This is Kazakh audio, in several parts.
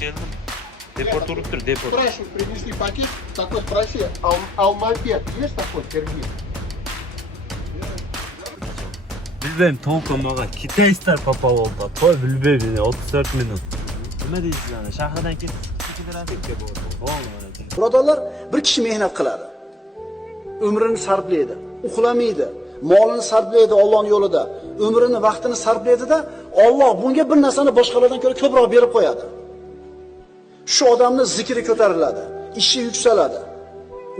keldim. Депорт urib tur, депорт. Спрашиваю, принесли пакет, такой спроси, алмапед есть такой термин? Bilmem толкомаға китайстар попал oldu. Toy bilmem 34 minut. Nima deysiz ana? Shahardan ketib bo'ladi. Birodarlar, bir kishi mehnat qiladi. Umrini sarflaydi, uxlamaydi, molini sarflaydi Allohning yo'lida, umrini, vaqtini sarflaydi-da, Alloh bunga bir narsani boshqalardan ko'ra ko'proq berib qo'yadi. Shu odamning zikri ko'tariladi, ishi yuksaladi.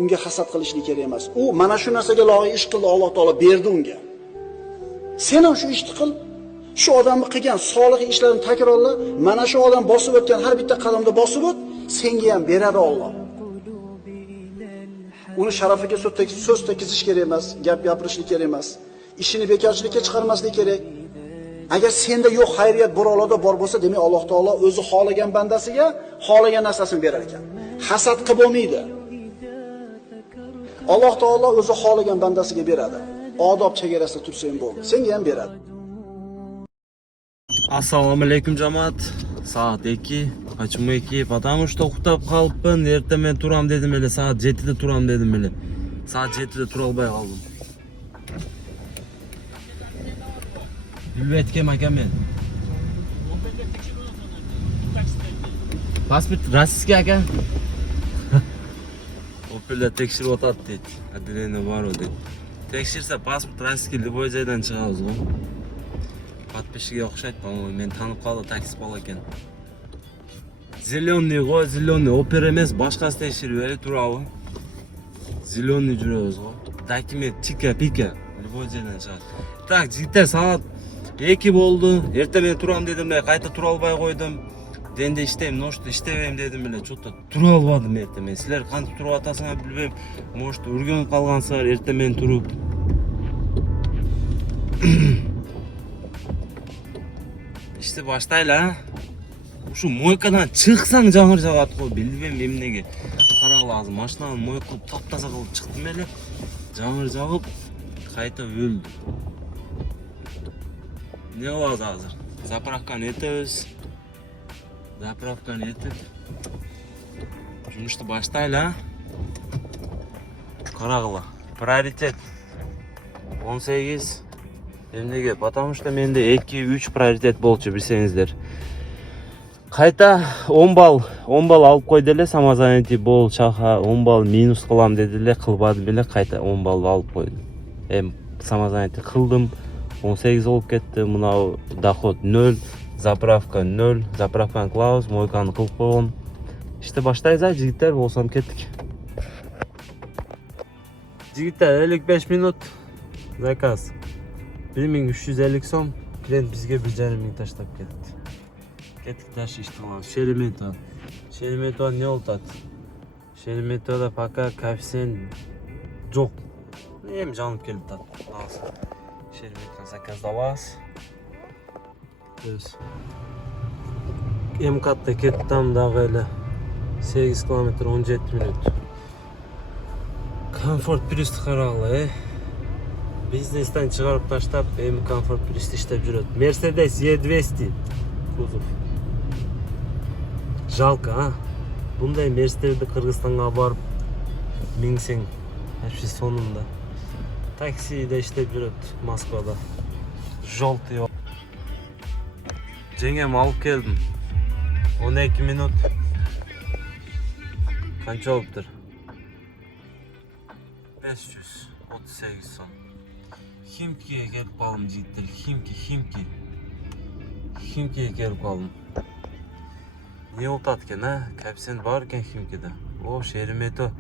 Unga hasad qilishlik kerak emas. U mana shu narsaga loyiq ish qildi, Alloh taolo berdi unga. Sen ham shu ishni qil. Shu odamning qilgan solih ishlarini takrorla. Mana shu odam bosib o'tgan har bitta qadamda bosib o't, senga ham beradi Alloh. Uni sharafiga so'z tekizish kerak emas, gap gapirishlik kerak emas. Ishini bekorchilikka chiqarmaslik kerak. Agar senda yo'q xayriyat birovlarda bor bo'lsa, demak Alloh taolo o'zi xohlagan bandasiga xohlagan narsasini berar ekan. Hasad qilib bo'lmaydi. Alloh taolo o'zi xohlagan bandasiga beradi. Odob chegarasida tursang bo'ldi. Senga ham beradi. Assalomu alaykum jamoat. Soat 2. Почему 2? Потому что uxtab qolibman. Erta men turam dedim ele, soat 7 da turam dedim ele. Soat 7 da tura olmay qoldim. Bilmetkem aka men. Pasport rossiyskiy aka. Opelda tekshirib o'tadi dedi. Adreni bor dedi. Tekshirsa pasport rossiyskiy любой joydan chiqamiz ku. Подписчиga o'xshaydi, по-моему, men tanib qoldi, taksi bola ekan. Zеленый go, zеленый opera emas, boshqasi tekshirib beradi, turavi. Zеленый juramiz go. Dokument chika-pika, любой joydan chiqadi. Tak, jigitlar soat 2 bo'ldi. Erta men turam dedim, qayta tura olmay qo'ydim. Endi ishtayman, noshta ishtayman dedim bile, cho'ta tura olmadim erta men. Sizlar qanday turib atasizlar bilmayman. Может, o'rganib qolgansizlar erta men turib. İşte başlayla. Şu moykadan çıksang жаңыр жагат қой, bilmem emnege. Qara lazım, машинаны moyka qilib таптаса qilib chiqdim ele. Жаңыр жагып, qayta öldü. Ne olaz hazır? Zapravkani etemiz. Zapravkani etip. Жұмышты başlayla. Qaragıla. Prioritet 18. Emnege, потому что mende 2-3 prioritet болчу, билсеңиздер. Qayta 10 ball alып қойды эле, самозанятый бол чаха 10 ball минус кылам деди эле, кылбадым эле, qayta 10 ball алып койдум. Самозанятый кылдым, 18 болуп кетти, мынау доход 0, заправка 0, заправканы кылабыз, мойканы кылып койгон. İşte başlayız жигиттер, болсам кеттик. Жигиттер 55 minut заказ. 1350 сом, клиент бізге 1,5 мың таштап кетті. Кеттік дальше ішті оламыз. Шереметова не олтады? Шереметовада пока коэффициент жоқ. Ем жанып келіп тады. Шереметованы заказды аласыз. МКАДта кеттім дағы әлі 8 км 17 минут. Комфорт плюсті қарағылы, Бизнестен çıkarıp taştap, комфорт плюсті іштеп жүреді. Mercedes E200 кузов. Жалко, а? Bunday Mercedes'de Kırgızistan'a barıp minsen her şey sonunda. Taksiyi de işlep жүреді Moskvada. Желтый. Жеңем алып келдім. 12 minut. Qancha oluptur? 538 son. Химкиге келіп қалдым жігіттер, Химкиге келіп қалдым. Не ұлтады екен, а? Коэффициент бар екен Химкиде. О, Шереметке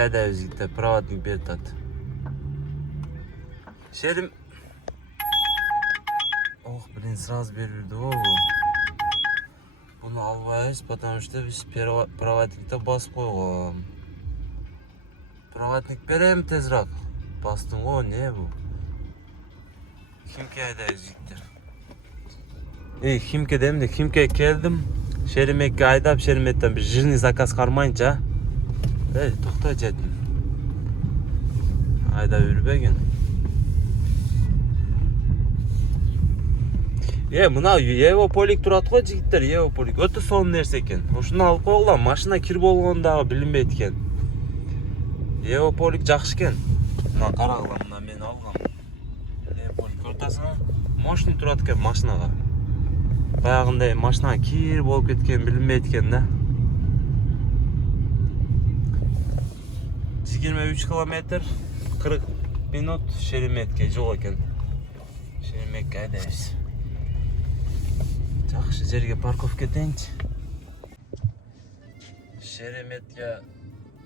айдаймыз жігіттер, проводник беріп тады. Ох, блин, сразу берілді, о. Бұны албайыз, потому что біз проводникті басып қойған. Проводник берем тезірек. Bastın o ne bu? Химке'de жігіттер. Химке'демін де, Химке'ге келдім. Шереметке айдап, Шереметтен бір жирный заказ қармайынша. Тоқта жетім. Айдап үрбеген. Мына Евополик турат го жигиттер, Евополик өтө сонун нерсе экен. Ушуну алып койгула, машина кир болгону дагы билинбейт экен. Евополик жакшы экен. Мына карагыла, мына мен алгам. Евополик көртасың, мощный турат экен машинага. Баягындай машинага кир болуп кеткен билинбейт экен да. 23 километр 40 минут Шереметке жол экен. Шереметке айдайбыз. Жакшы жерге парковка этейинчи. Шереметке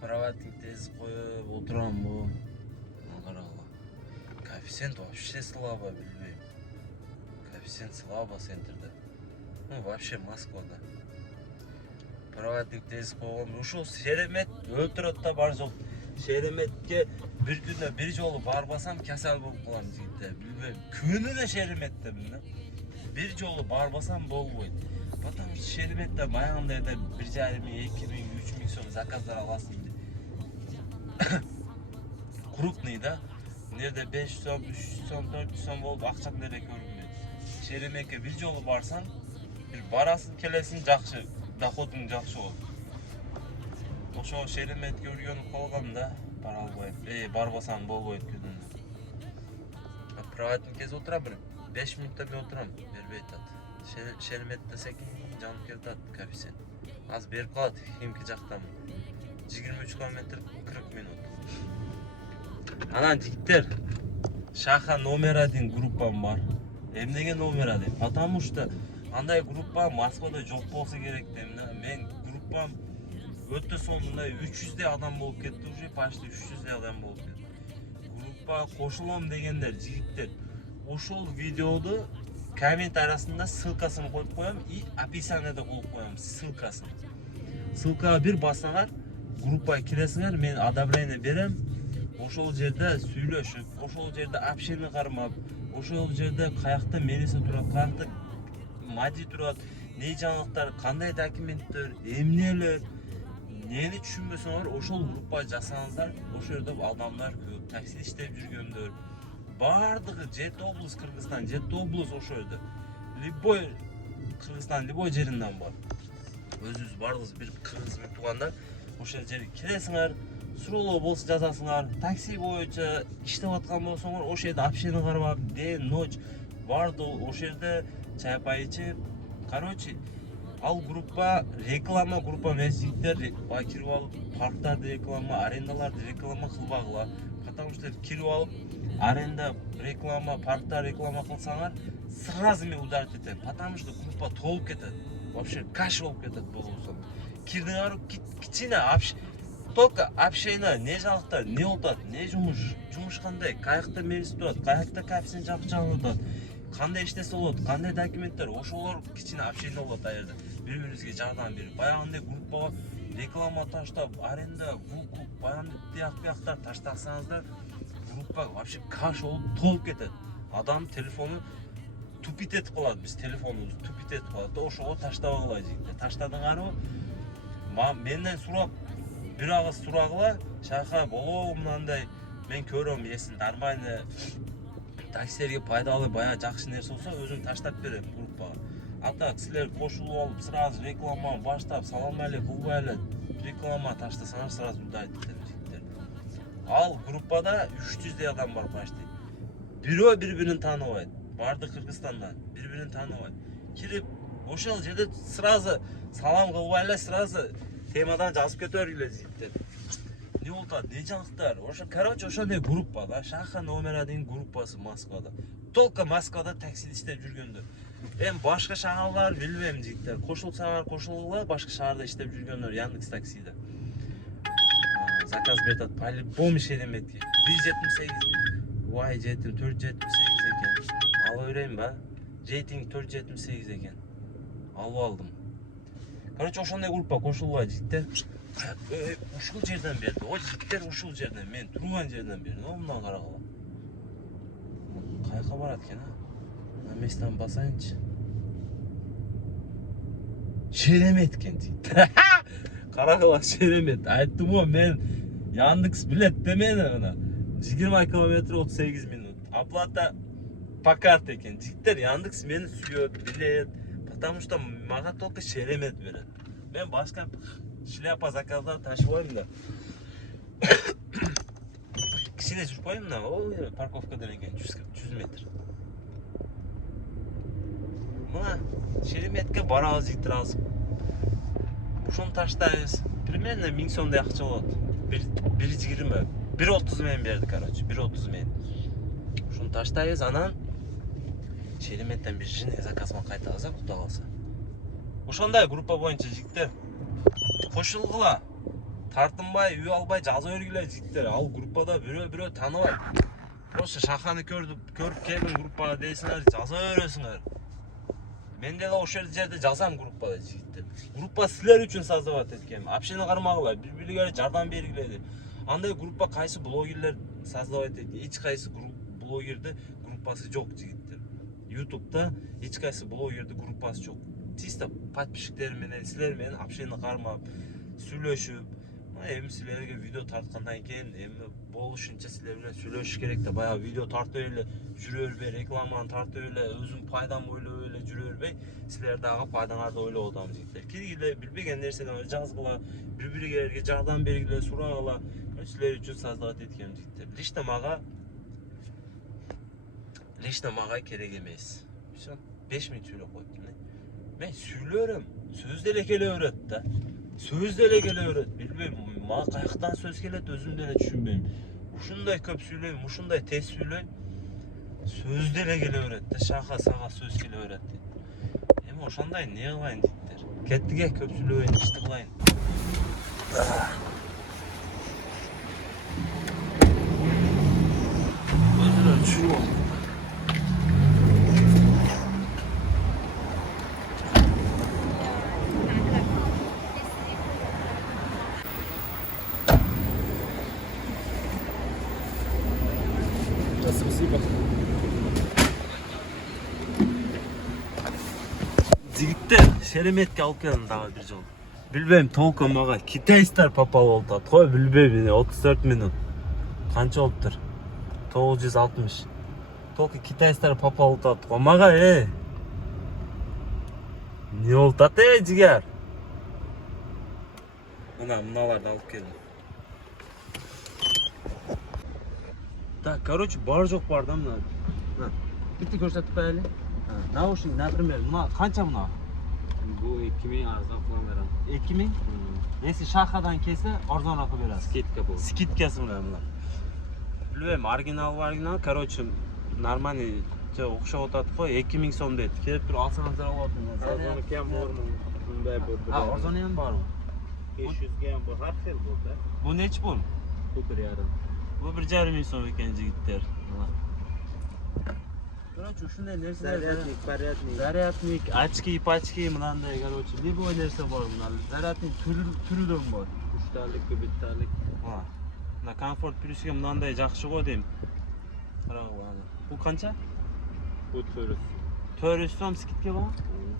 правательный тез коюп отурамбы. Карагыла. Коэффициент вообще слабо, билбейм. Коэффициент слабо центрде. Вообще Москвада. Правательный тез койгон. Ушул Шеремет өлтүрөт да бар жол. Шереметке bir күнү bir жолу барбасам касал болуп калам жигиттер. Билбейм. Күнү да Шереметтемин да. Bir жолу барбасам болбойт. Потому что Шереметте баягындай да 1,5 миң, 2 миң, 3 миң сом заказдар аласың. Крупный да. Нерде 500 сом, 300 сом, 400 сом болуп акчаң деле көрүнбөйт. Шереметке bir жолу барсаң, bir барасың, келесиң, жакшы, доходуң жакшы болот. Ошо Шереметке үргөнүп калгам да, бара албайм. Барбасам болбойт күнүнө. Правательный кез отура бир 5 минутта мен отурам, бербей атат. Шеремет десек жанып кетат коэффициент. Аз берип калат, Химки жактан. 23 километр 40 минут. Анан жигиттер, Шаха номер 1 группам бар. Эмнеге номер 1? Потому что андай группа Москвада жок болсо керек дейм да. Мен группам өтө сонунда 300 адам болуп кетти, уже почти 300 адам болуп кетти. Группа кошулам дегендер жигиттер. Ошол видеоду коммент арасында ссылкасын коюп коем и описаниеде коюп коем ссылкасын. Ссылкага бир бассаңар, группага киресиңер, мен одобрение берем. Ошол жерде сүйлөшүп, ошол жерде общение кармап, ошол жерде каякта мениси турат, каякта мади турат, не жаңылыктар, кандай документтер, эмнелер, нени түшүнбөсөңөр, ошол группа жасаңыздар. Ошол жерде адамдар көп, такси иштеп жүргөндөр, бардыгы жети облус Кыргызстан, жети облус ошол жерде. Любой Кыргызстан, любой жеринен бар. Өзүбүз барбыз, бир кыргызбек туугандар. Ошол жерге келесиңер, суроолор болсо жазасыңар, такси боюнча иштеп аткан болсоңор, ошол жерде общение кармап, ден, ночь барды, ошол жерде чай пай ичип. Короче, ал группа реклама группа эмес-жигиттер, кирип алып, парктарды реклама, арендаларды реклама кылбагыла. Потому что кирип алып, аренда реклама, паркта реклама кылсаңар, сразу мен ударить этем. Потому что группа толуп кетет. Вообще каша болуп кетет болсо. Кирдиңер кичине только общение, не жаңылыктар, не болот, не жумуш кандай, каякта мениси турат, каякта коэффициент жакшы турат, кандай иштесе болот, кандай документтер, ошолор кичине общение болот ал жерде. Бири-бирибизге жардам берип, баягындай группага реклама таштап, аренда, вукуп, баягындай тияк-бияктар таштасаңыздар, группа вообще каш болуп толуп кетет. Адам телефону тупит этип калат, биз телефонубуз тупит этип калат. Ошого таштабагыла жигиттер. Таштадыңарбы? Менден сурап, бир агыз сурагыла, Шаха болобу мынандай, мен көрөм, если нормально таксилерге пайдалуу, баягы жакшы нерсе болсо, өзүм таштап берем группага. А так силер кошулуп алып, сразу реклама баштап, салам алейкум кылбай эле реклама таштасаңар, сразу удалить этем жигиттер. Ал группада 300 адам бар почти. Бирөө бири-бирин тааныбайт. Барды Кыргызстандан, бири-бирин тааныбайт. Кирип, ошол жерде сразу салам кылбай эле, сразу темадан жазып кете бергиле жигиттер. Не болот, не жаңылыктар? Ошо, короче, ошондой группа да, Шаха номер 1 группасы Москвада. Только Москвада такси иштеп жүргөндөр. Башка шаарлар билбейм жигиттер. Кошулсаңар кошулгула, башка шаарда иштеп жүргөндөр Яндекс таксиде. Заказ берет по-любому Шереметке. 178. Вай жетим 478 экен. Ала берейин ба? Рейтинг 478 экен. Алып алдым. Короче, ошондой группа кошулгула жигиттер. Ушул жерден берди. О жигиттер ушул жерден, мен турган жерден берди. Мындан карагыла. Кайка барат экен, а? На местан басайынчы. Шеремет экен жигиттер. Карагыла Шеремет. Айттым го, мен Яндекс билет демени мына. 20 километр 38 минут. Оплата Покарт экен. Жигиттер Яндекс мени сүйөт, билет. Потому что мага только шеремет берет. Мен башка шляпа заказдар ташыбайм да. Кичине жүрүп коем да, ой, парковкадан экен 100 метр. Мына Шереметке барабыз жигиттер азыр. Ушону таштайбыз. Примерно 1000 сомдой акча болот. 1.20, 1.30 менен берди, короче, 1.30 менен. Ушону таштайбыз, анан Шереметтен бир жине заказман кайтабыз, Кудай калса. Ошондой группа боюнча жигиттер кошулгула. Тартынбай, үй албай жаза бергиле жигиттер. Ал группада бирөө тааныбайт. Просто шаханы көрүп келдим группага дейсиңер, жаза бересиңер. Мен деле ошол жерде жазам группада жигиттер. Группа силер үчүн создавать эткем. Общение кармагыла, бири-бириге жардам бергиле деп. Андай группа кайсы блогерлер создавать этти? Эч кайсы блогерде группасы жок жигиттер. YouTube'да эч кайсы блогерде группасы жок. Чисто подписчиктер менен, силер менен общение кармап, сүйлөшүп, эми силерге видео тарткандан кийин эми болушунча силер менен сүйлөшүш керек да. Баягы видео тартып эле жүрө бербей, рекламаны тартып эле, өзүм пайдамды ойлоп эле жүрө бербей, силер дагы пайдаңарды ойлоп атам жигиттер. Киргиле, билбеген нерселерди жазгыла, бири-биригерге жардам бергиле, сурагыла. Силер үчүн создавать эткем жигиттер. Лично мага керек эмес. 5 минут сүйлөп коюптум. Мен сүйлөрөм, сөз деле келе берет да. Сөз деле келе берет. Билбейм, мага каяктан сөз келет, өзүм деле түшүнбөйм. Ушундай көп сүйлөйм, ушундай тез сүйлөйм. Сөз деле келе берет да, шаха-сага сөз келе берет. Эми ошондой не кылайын жигиттер? Кеттиге көп сүйлөбөйүн, ишти кылайын. Өзүнө түшүрүп жигиттер Шереметке алып келдим дагы бир жолу. Билбейм, толку мага китайстар попал болуп атат го, билбейм, 34 минут. Канча болуптур? 960. Толку китайстар попал болуп атат го мага, Не болуп атат, жигер? Мыналарды алып келдим. Так, короче, бар жок бар да мына. Битти көрсөтүп берели. Наушник, например, мына канча мына? Bu 2000 arzon falan veren. 2000? Если шахадан келсе, арзаныраак берасыз. Скидка bu. Скидкасы мына. Билбейм, оригинал, короче, нормальный окшоп атат го, 2000 сом дейт. Келип туруп алсаңыздар болот. Arzonu kem var mı? Bunda bu. Арзаны эми барбы? 500 kem bu. Har xil bu da. Бул нечи бул? Bu 1,5. Бул 1,5 сом экен жигиттер. Короче, ушундай нерселер. Зарядник, порядник. Зарядник, очки, пачки, мынандай, короче, любой нерсе бар мына. Зарядник түрүдөн бар. 3 tarlık, 1 tarlık. Мына комфорт плюске мынандай жакшы го дейм. Карагыла аны. Бул канча? Bu 400. 400 сом скидке бар?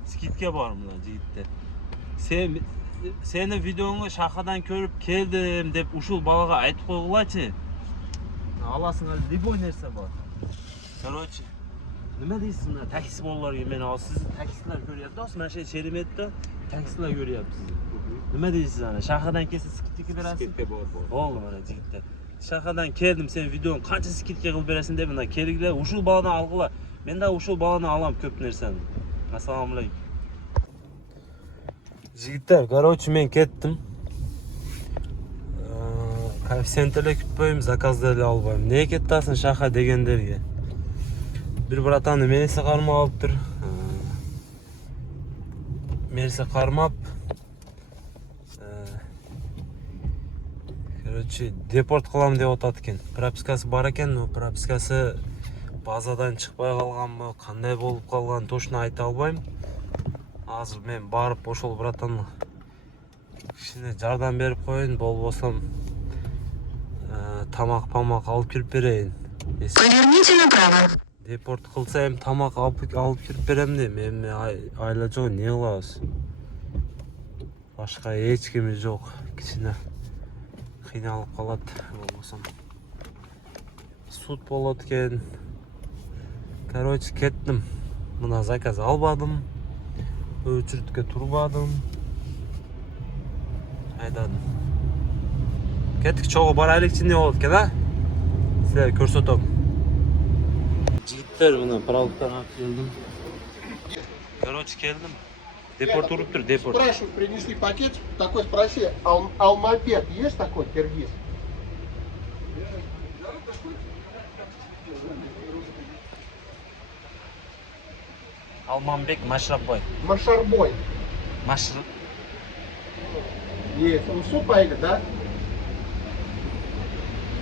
Скидке бар мына жигиттер. Сени видеоңу шахадан көрүп келдим деп ушул балага айтып койгулачы. Аласыңар, любой нерсе бар. Короче, nima deysiz mына taksi bolalarga men siz taksilar ko'ryapsiz, mana shu Sheremetda taksilar ko'ryapsiz. Nima deysiz ana? Shahardan kelsa skidka berasiz? Skidka bor. Bo'ldi mana jigitlar. Shahardan keldim, sen videoni qancha skidka qilib berasan deb mana keraklar, ushul baladan alg'ila. Men da ushul baladan olam ko'p narsani. Assalomu alaykum. Jigitlar, короче, men ketdim. Koeffitsiyentlarga kutmayim, zakazlarga olmayim. Nega ketdasin shahar deganlarga? Bir bratanı Mersi karma alıptır. Mersi karmap. Короче, депорт кылам деп атат экен. Пропискасы бар экен, но пропискасы базадан чыкпай калганбы, кандай болуп калганын точно айта албайм. Азыр мен барып ошол братан кичине жардам берип коеюн, болбосом тамак алып кирип берейин. Поверните направо. Депорт кылса эми тамак алып кирип берем дейм. Эми айла жок, эмне кылабыз? Башка эч кими жок. Кичине кыйналып калат болбосом. Суд болот экен. Короче, ketdim. Mına zakaz almadım. Öçürtke turbadım. Aydadım. Kettik çoğu baraylık içinde oldu eken ha. Size көрсөтөм. Жигиттер мына правилықтан алып келдім. Короче, келдім. Депорт уруп тур, депорт. Спрашиваю, принесли пакет, такой спроси, алмапет есть такой, киргиз? Алманбек Машраббай. Машарбой. Машраб. Есть, он все поедет, да?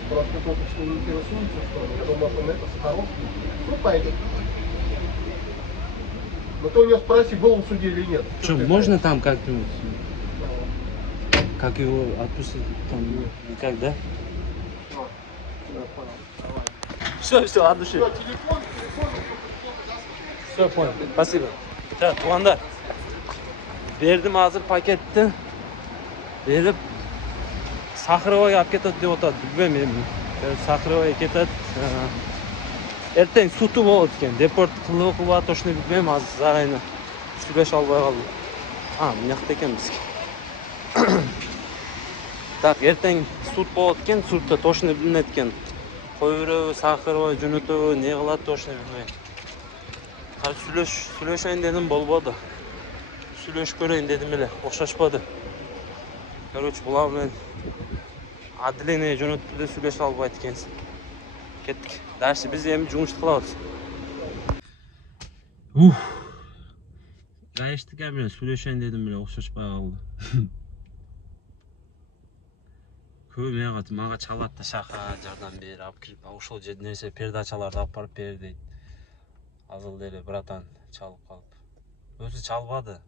Просто только что не интересуется, что ли. Я думал, он это с хорошим. Все поедет. Но ты у него спроси, был он в суде или нет. Что, можно там как-нибудь? Как его отпустить? Там никак, да? Все, от души. Все, телефон. Все, понял. Спасибо. Так, туғандар. Бердім азыр пакетті. Беріп, Сахаровайға алып кетеді деп отырады. Білмеймін. Сахаровайға кетеді. Ертең суты болады екен. Депорт қылығы ба, точно білмеймін. Азыр зағайны сөйлеш албай қалдым. Мына жақта екен бізге. Так, ертең суд болады екен. Судта точно білінеді екен. Қойыры, Сахаровай, жөнөтөбү, не қылады точно білмеймін. Сүйлөшейін дедім, болбады. Сүйлөшүп көрейін дедім эле, окшошпады. Короче, булар менен адиление жөнөттү деп сүйлөшө албайт экенсиң. Кеттик. Дальше биз эми жумушту кылабыз. Гаиштикке менен сүйлөшөйүн дедим эле, окшошпай калды. Көп мага чалат да шака жардам бер, алып кирип, ошол жерде нерсе пердачаларды алып барып бер дейт. Азыл деле братан чалып калып. Өзү чалбады.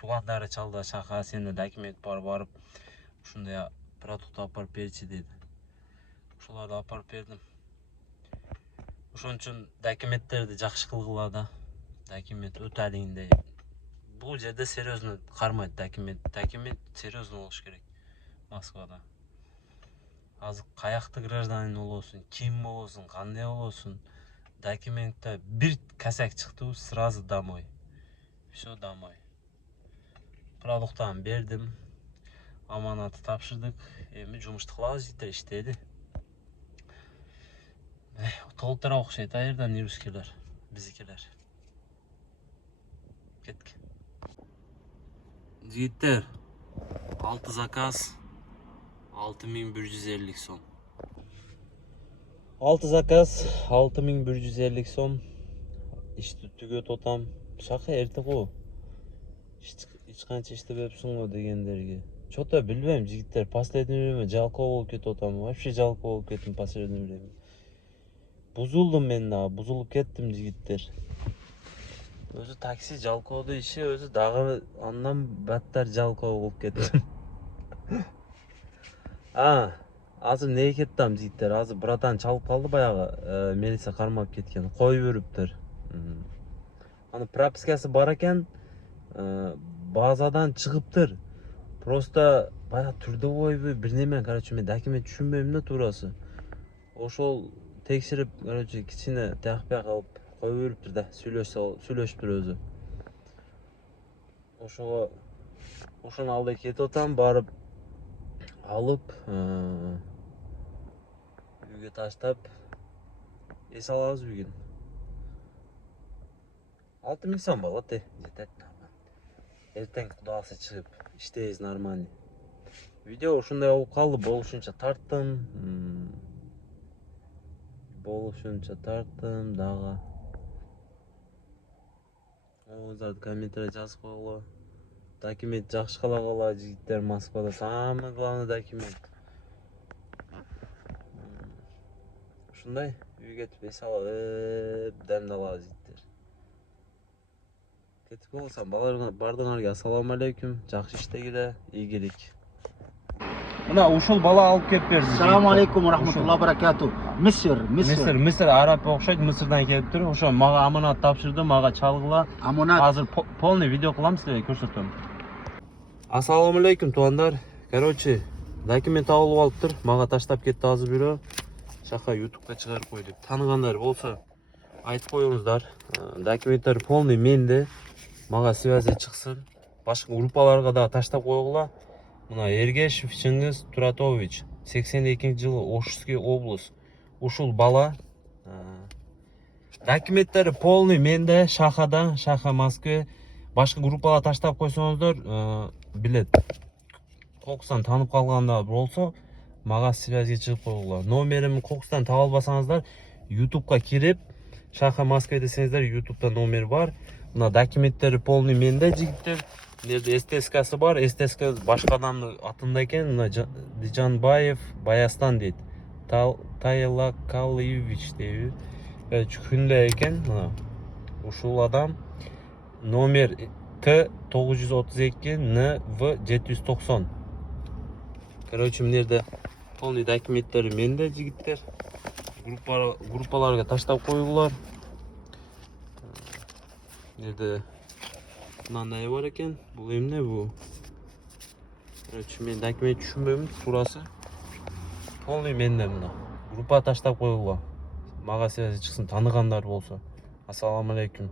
Туугандары чалды, шака сенде документ бар, барып ушундай продукт алып барып берчи деди. Ошолорду алып барып бердим. Ошон үчүн документтерди жакшы кылгыла да. Документ өтө алийиндей. Бул жерде серьезно кармайт документ. Документ серьезно болуш керек Москвада. Азыр каякты гражданин болосун, ким болосун, кандай болосун, документте бир косяк чыкты, сразу домой. Все домой. Продуктан бердим. Аманатты тапшырдык. Эми жумушту кылабыз, иштеди. Толтура окшойт а жерден ирускелер, бизикелер. Кеттик. Жигиттер, 6 заказ 6150 сом. 6 заказ 6150 сом. Ишти түгөт отам. Шака эрте го. Эч канча иштебепсиң го дегендерге. Чото билбейм, жигиттер, последнее время жалкоо болуп кетип атам. Вообще жалкоо болуп кеттим последнее время. Бузулдум мен да, бузулуп кеттим жигиттер. Өзү такси жалкоодо иши, өзү дагы андан баттар жалкоо болуп кеттим. Азыр неге кеттим жигиттер? Азыр братан чалып калды баягы, милиция кармап кеткен. Коюп бериптир. Аны пропискасы бар экен, базадан чыгыптыр. Просто баягы трудовойбу, бир неме, короче, мен документ түшүнбөйм да туурасы. Ошол текширип, короче, кичине тякпай калып коюп бериптир да, сүйлөшүптүр өзү. Ошону алды кетип атам, барып алып, үйгө таштап, эс алабыз бүгүн. 6000 сом болот, жетет. Эртең кудай калса чыгып иштейбиз нормально. Видео ушундай болуп калды, болушунча тарттым. Дагы. Оңуздарды комментарий жазып койгула. Документ жакшы калагыла, жигиттер, Москвада самый главный документ. Ушундай үйгө кетип эс алып, дамдалабыз жигиттер. Кетип болсам, бардыңарга ассаламу алейкум, жакшы иштегиле, ийгилик. Мына ушул бала алып кеп берди. Assalomu alaykum va rahmatullohi va barakatuh. Misr Arab окшойт, Мисырдан келиптир. Ошо мага аманат тапшырды, мага чалгыла. Аманат. Азыр полный видео кылам силерге, көрсөтөм. Ассаламу алейкум туугандар. Короче, документ алып алыптыр. Мага таштап кетти азыр бирөө. Шака YouTube'га чыгарып кой деп. Таныгандар болсо, айтып коюңуздар. Документтер полный менде. Мага связи чыксын. Башка группаларга да таштап койгула. Мына Эргешев Чыңгыз Туратович 82-жылы Ошский область. Ушул бала. Документтери полный менде, Шахада, Шаха Москве. Башка группалар таштап койсоңуздар, билет. Кокустан танып калганда болсо, мага связьге чыгып койгула. Номеримди Кокустан таба албасаңыздар, YouTube'га кирип, Шаха Москве десеңиздер, YouTube'да номер бар. Мына документтери полный менде, жигиттер. Нерде СТСКсы бар, СТСК башка адамдын атында экен. Мына Дижанбаев Баястан дейт. Тайлакалиевич дейби. Күндө экен, мына. Ушул адам номер Т932 НВ 790. Короче, мынерде полный документтери менде, жигиттер. Группаларга таштап койгулар. Мынерде мындай бар экен. Бул эмне бу? Короче, мен документ түшүнбөйм, туурасы. Полный менде мына. Группа таштап койгула. Мага связи чыксын, таныгандар болсо. Ассаламу алейкум.